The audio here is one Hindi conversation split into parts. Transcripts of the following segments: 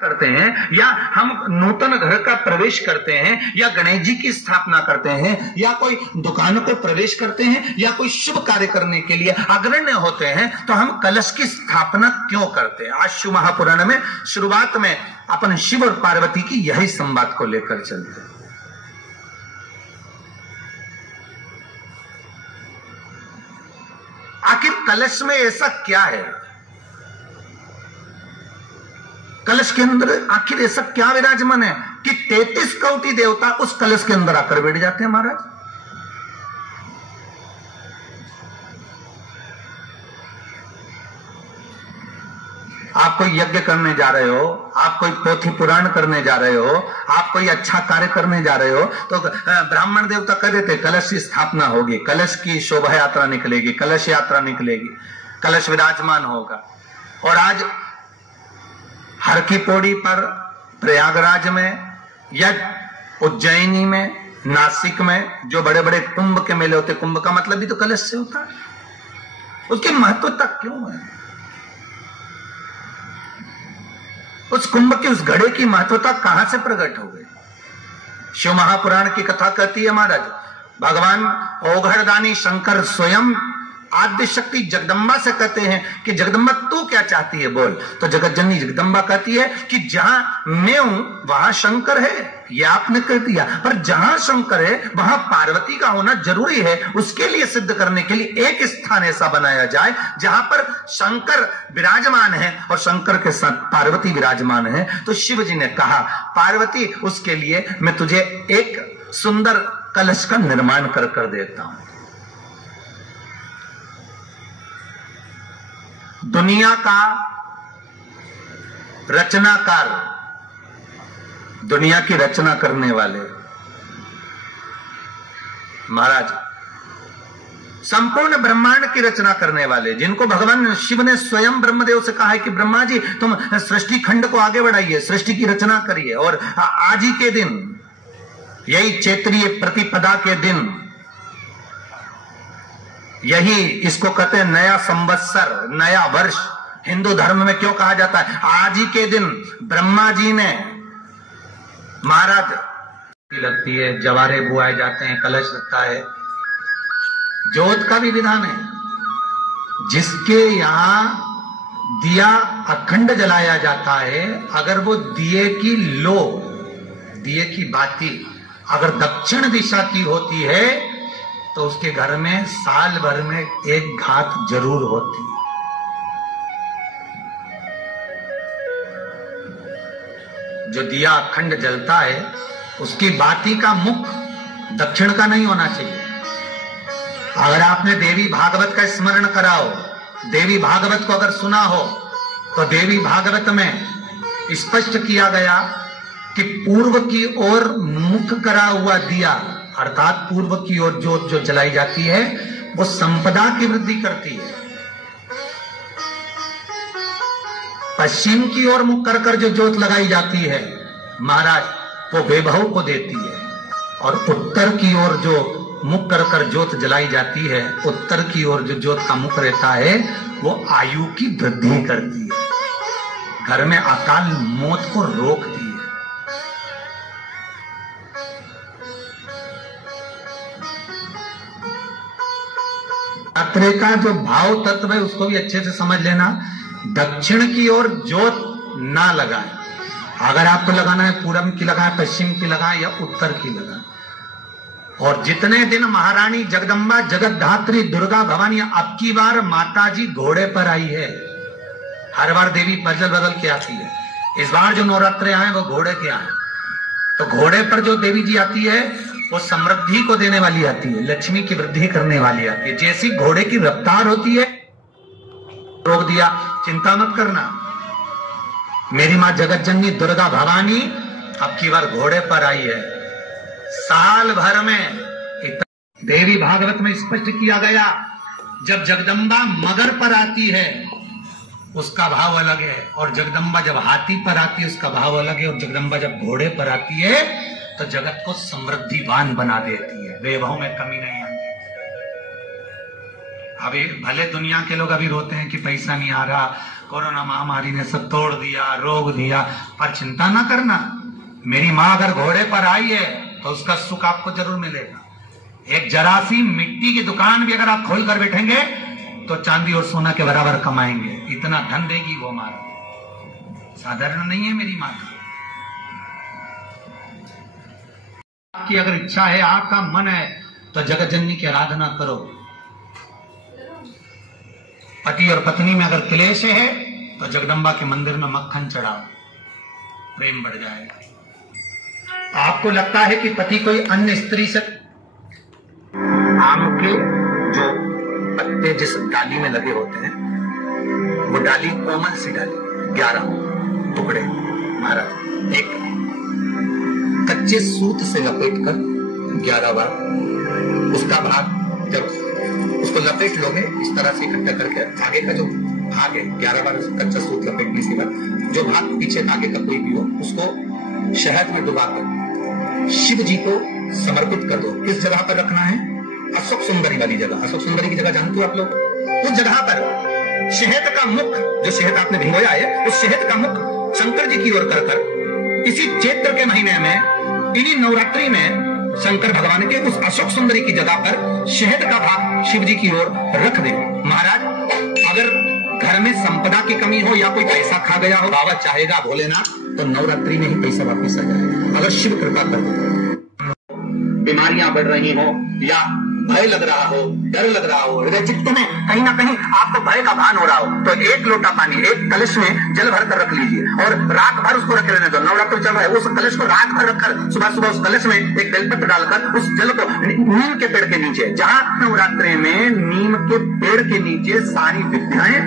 करते हैं, या हम नूतन घर का प्रवेश करते हैं, या गणेश जी की स्थापना करते हैं, या कोई दुकान को प्रवेश करते हैं, या कोई शुभ कार्य करने के लिए अग्रण्य होते हैं, तो हम कलश की स्थापना क्यों करते हैं? आज शिव महापुराण में शुरुआत में अपन शिव और पार्वती की यही संवाद को लेकर चलते हैं। आखिर कलश में ऐसा क्या है? कलश के अंदर आखिर ऐसा क्या विराजमान है कि 33 कोटि देवता उस कलश के अंदर आकर बैठ जाते हैं? महाराज, आप कोई यज्ञ करने जा रहे हो, आप कोई पोथी पुराण करने जा रहे हो, आप कोई अच्छा कार्य करने जा रहे हो, तो ब्राह्मण देवता कह देते कलश की स्थापना होगी, कलश की शोभा यात्रा निकलेगी, कलश यात्रा निकलेगी, कलश विराजमान होगा। और आज हर की पौड़ी पर, प्रयागराज में या उज्जैनी में, नासिक में जो बड़े बड़े कुंभ के मेले होते, कुंभ का मतलब भी तो कलश से होता है, उसकी महत्वता क्यों है? उस कुंभ की, उस घड़े की महत्वता कहां से प्रकट हो गई? शिव महापुराण की कथा कहती है महाराज, भगवान ओघड़दानी शंकर स्वयं आद्य शक्ति जगदम्बा से कहते हैं कि जगदम्बा तू क्या चाहती है बोल। तो जगत जननी जगदम्बा कहती है कि जहां मैं हूं वहां शंकर है, ये आपने कह दिया, पर जहां शंकर है वहां पार्वती का होना जरूरी है। उसके लिए सिद्ध करने के लिए एक स्थान ऐसा बनाया जाए जहां पर शंकर विराजमान है और शंकर के साथ पार्वती विराजमान है। तो शिव जी ने कहा, पार्वती उसके लिए मैं तुझे एक सुंदर कलश का निर्माण कर देता हूं। दुनिया का रचनाकार, दुनिया की रचना करने वाले महाराज, संपूर्ण ब्रह्मांड की रचना करने वाले, जिनको भगवान शिव ने स्वयं ब्रह्मदेव से कहा है कि ब्रह्मा जी तुम सृष्टि खंड को आगे बढ़ाइए, सृष्टि की रचना करिए। और आज ही के दिन, यही चैत्रीय प्रतिपदा के दिन, यही इसको कहते हैं नया संवत्सर, नया वर्ष। हिंदू धर्म में क्यों कहा जाता है? आज ही के दिन ब्रह्मा जी ने, महाराज लगती है, जवारे बुआए जाते हैं, कलश लगता है, जोत का भी विधान है। जिसके यहां दिया अखंड जलाया जाता है, अगर वो दिए की लो, दिए की बाती अगर दक्षिण दिशा की होती है तो उसके घर में साल भर में एक घात जरूर होती है। जो दिया अखंड जलता है उसकी बाती का मुख दक्षिण का नहीं होना चाहिए। अगर आपने देवी भागवत का स्मरण कराओ, देवी भागवत को अगर सुना हो, तो देवी भागवत में स्पष्ट किया गया कि पूर्व की ओर मुख करा हुआ दिया, अर्थात पूर्व की ओर ज्योत जो जलाई जाती है वो संपदा की वृद्धि करती है। पश्चिम की ओर मुख कर कर जो ज्योत लगाई जाती है महाराज, वो वैभव को देती है। और उत्तर की ओर जो मुख कर कर ज्योत जलाई जाती है, उत्तर की ओर जो ज्योत का मुख रहता है, वो आयु की वृद्धि करती है, घर में अकाल मौत को रोकती है। यात्रे का जो भाव तत्व है उसको भी अच्छे से समझ लेना। दक्षिण की ओर ज्योत ना लगाए, अगर आपको लगाना है पूरब की लगाए, पश्चिम की लगाए या उत्तर की लगाए। और जितने दिन महारानी जगदम्बा जगतधात्री दुर्गा भवानी अब की बार माता जी घोड़े पर आई है, हर बार देवी बदल बदल के आती है, इस बार जो नवरात्रे आए वो घोड़े के आए। तो घोड़े पर जो देवी जी आती है वो समृद्धि को देने वाली आती है, लक्ष्मी की वृद्धि करने वाली आती है। जैसी घोड़े की रफ्तार होती है, रोक दिया, चिंता मत करना, मेरी मां जगत जननी दुर्गा भवानी अब की बार घोड़े पर आई है। साल भर में देवी भागवत में स्पष्ट किया गया, जब जगदम्बा मगर पर आती है उसका भाव अलग है, और जगदम्बा जब हाथी पर आती है उसका भाव अलग है, और जगदम्बा जब घोड़े पर आती है तो जगत को समृद्धिवान बना देती है, वैभव में कमी नहीं आती। अभी भले दुनिया के लोग अभी रोते हैं कि पैसा नहीं आ रहा, कोरोना महामारी ने सब तोड़ दिया, रोक दिया, पर चिंता ना करना, मेरी माँ अगर घोड़े पर आई है तो उसका सुख आपको जरूर मिलेगा। एक जरा सी मिट्टी की दुकान भी अगर आप खोल कर बैठेंगे तो चांदी और सोना के बराबर कमाएंगे, इतना धन देगी वो हमारा, साधारण नहीं है मेरी माता। आपकी अगर इच्छा है, आपका मन है, तो जगत जननी की आराधना करो। पति और पत्नी में अगर क्लेश है तो जगदम्बा के मंदिर में मक्खन चढ़ाओ, प्रेम बढ़ जाएगा। आपको लगता है कि पति कोई अन्य स्त्री से, आम के जो पत्ते जिस डाली में लगे होते हैं, वो डाली कोमल सी डाली, 11 टुकड़े महाराज, एक कच्चे सूत से लपेटकर 11 बार उसका भाग, जब उसको लपेट लोगे इस तरह से इकट्ठा करके, आगे का जो भाग है 11 बार कच्चा सूत लपेटने के बाद जो भाग पीछे आगे का कोई भी हो, उसको शहद में डुबाकर शिव जी को समर्पित कर दो। किस जगह पर रखना है? अशोक सुंदरी वाली जगह। अशोक सुंदरी की जगह जानते हो आप लोग? उस जगह पर शहद का मुख, जो शहद आपने भिगोया है, उस शहद का मुख शंकर जी की ओर कर इसी चैत्र के महीने में, इन्हीं नवरात्रि में शंकर भगवान के उस अशोक सुंदरी की जगह पर शहद का भाग शिव जी की ओर रख दे। महाराज, अगर घर में संपदा की कमी हो या कोई पैसा खा गया हो, बाबा चाहेगा भोलेनाथ तो नवरात्रि में ही पैसा वापिस आ जाएगा, अगर शिव कृपा कर दे। बीमारियां बढ़ रही हो या भय लग रहा हो, डर लग रहा हो, हृदय चित्त में कहीं ना कहीं आपको भय का भान हो रहा हो, तो एक लोटा पानी एक कलश में जल भर कर रख लीजिए और रात भर उसको रखे रहने दो। नवरात्र चल रहा है, उस कलश को रात भर रखकर सुबह सुबह उस कलश में एक बेलपत्र डालकर उस जल को नीम के पेड़ के नीचे, जहां नवरात्रि में नीम के पेड़ के नीचे सारी विद्याएं,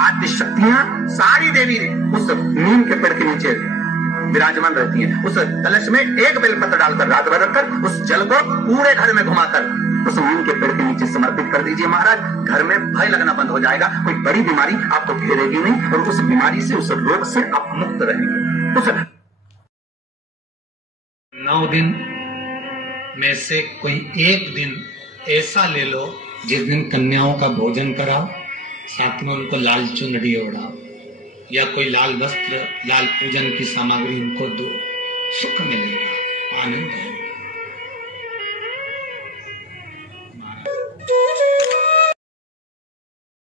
आदि शक्तियां, सारी देवी उस नीम के पेड़ के नीचे विराजमान रहती हैं। उस कलश में एक बेलपत्र डालकर रात भर रखकर उस जल को पूरे घर में घुमाकर उस नीम के पेड़ के नीचे समर्पित कर दीजिए। महाराज, घर में भय लगना बंद हो जाएगा, कोई बड़ी बीमारी आपको घेरेगी नहीं और उस बीमारी से, उस रोग से आप मुक्त रहेंगे। उस 9 दिन में से कोई एक दिन ऐसा ले लो जिस दिन कन्याओं का भोजन कराओ, साथ में उनको लाल चुनरी ओढ़ाओ या कोई लाल वस्त्र, लाल पूजन की सामग्री उनको दो, सुख मिलेगा, आनंद है।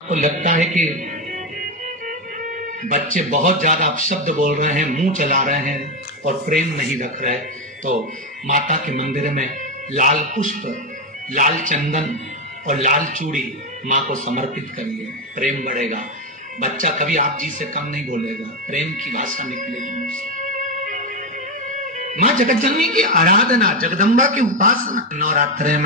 आपको लगता है कि बच्चे बहुत ज्यादा अपशब्द बोल रहे हैं, मुंह चला रहे हैं और प्रेम नहीं रख रहे, तो माता के मंदिर में लाल पुष्प, लाल चंदन और लाल चूड़ी माँ को समर्पित करिए, प्रेम बढ़ेगा। बच्चा कभी आप जी से कम नहीं बोलेगा, प्रेम की भाषा निकलेगी मुझसे। माँ जगत जननी की आराधना, जगदम्बा की उपासना नवरात्रि में